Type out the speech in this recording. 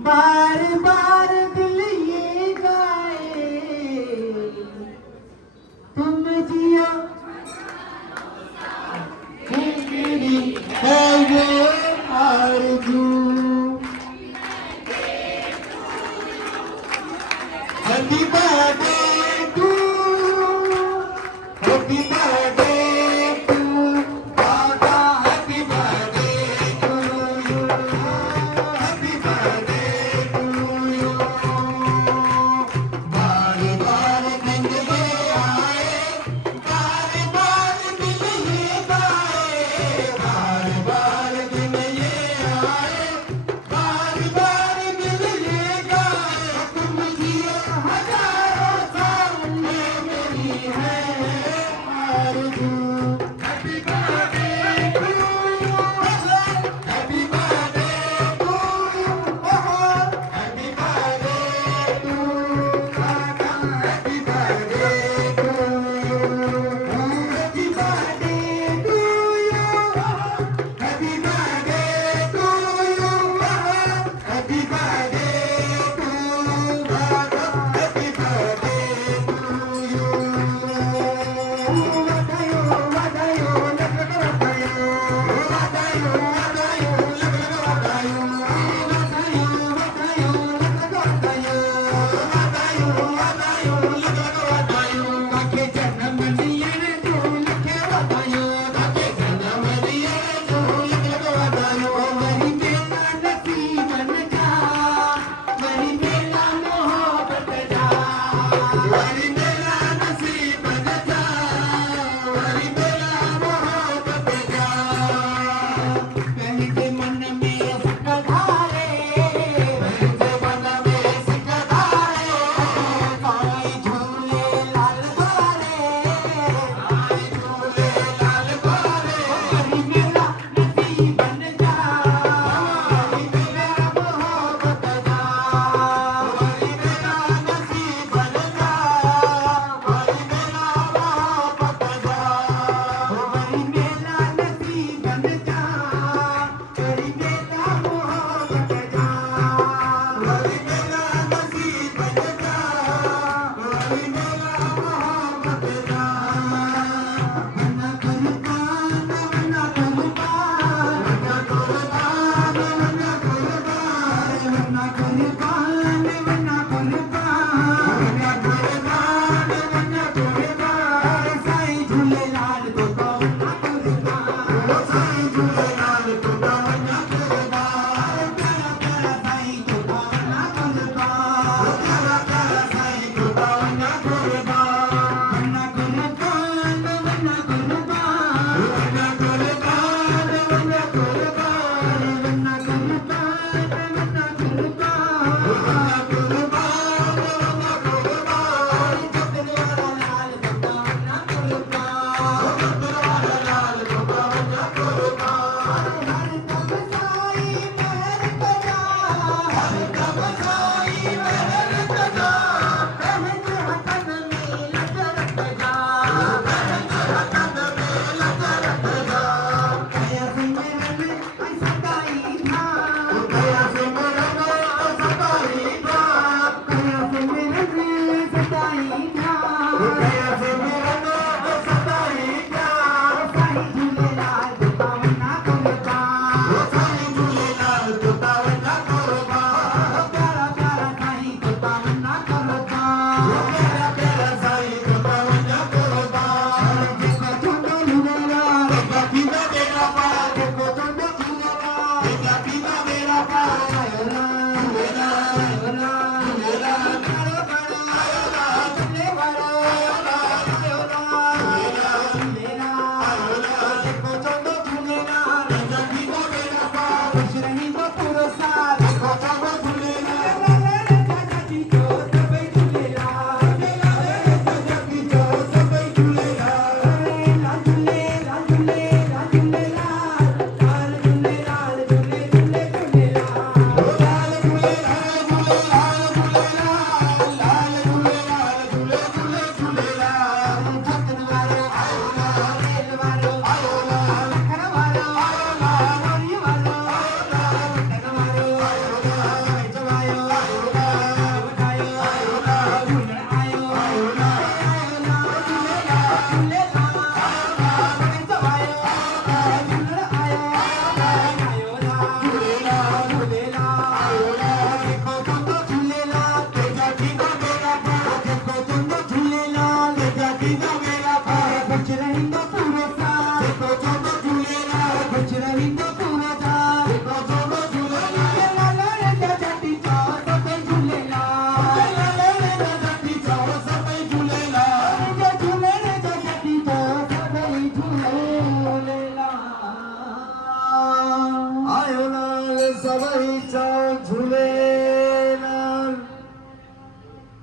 बार बार दिल ये गाए तुम जियो मेरी है ये आरज़ू। Happy birthday to happy birthday to dada happy birthday to you happy birthday to you. बार बार दिन ये आए बार बार दिन ये गाए बार बार दिन ये आए बार बार दिन ये गाए तुम जियो हजारों साल में मेरी है आरज़ू। Happy birthday to you happy birthday to you happy birthday to kaka happy birthday to you happy birthday to you happy birthday to you happy birthday to kaka happy birthday to you. वादायो वादायो लग वादायो वादायो वादायो लग वादायो वादायो वादायो लग वादायो वादायो वादायो लग वादायो काके जन्म दिए तू लिखे वादायो काके जन्म दिए तू लिखे वादायो मरी मेरा नसीब न जा मरी मेरा मोहब्बत जा मरी मेरा नसीब न जा मरी मेरा मोहब्बत जा। कहते मन में सिक धारे कहते मन में सिक धारे साईं झूले लाल द्वारे साईं झूले लाल द्वारे मरी मेरा नसीब न जा मरी मेरा मोहब्बत जा मरी मेरा नसीब न जा मरी मेरा मोहब्बत जा मरी मेरा नसीब न जा मरी मेरा मोहब्बत जा मरी मेरा नसीब न जा मरी मेरा मोहब्बत जा। वन्ना कुर्बान वन्ना कुर्बान वन्ना कुर्बान वन्ना कुर्बान वन्ना कुर्बान वन्ना कुर्बान वन्ना कुर्बान वन्ना कुर्बान साईं झूलेलाल तो वन्ना कुर्बान साईं झूलेलाल तो वन्ना कुर्बान प्यारा प्यारा साईं तो वन्ना कुर्बान प्यारा प्यारा साईं तो वन्ना कुर्बान वन्ना कुर्बान वन्ना कुर्बान वन्ना कुर्बान वन्ना कुर्बान वन्ना कुर्बान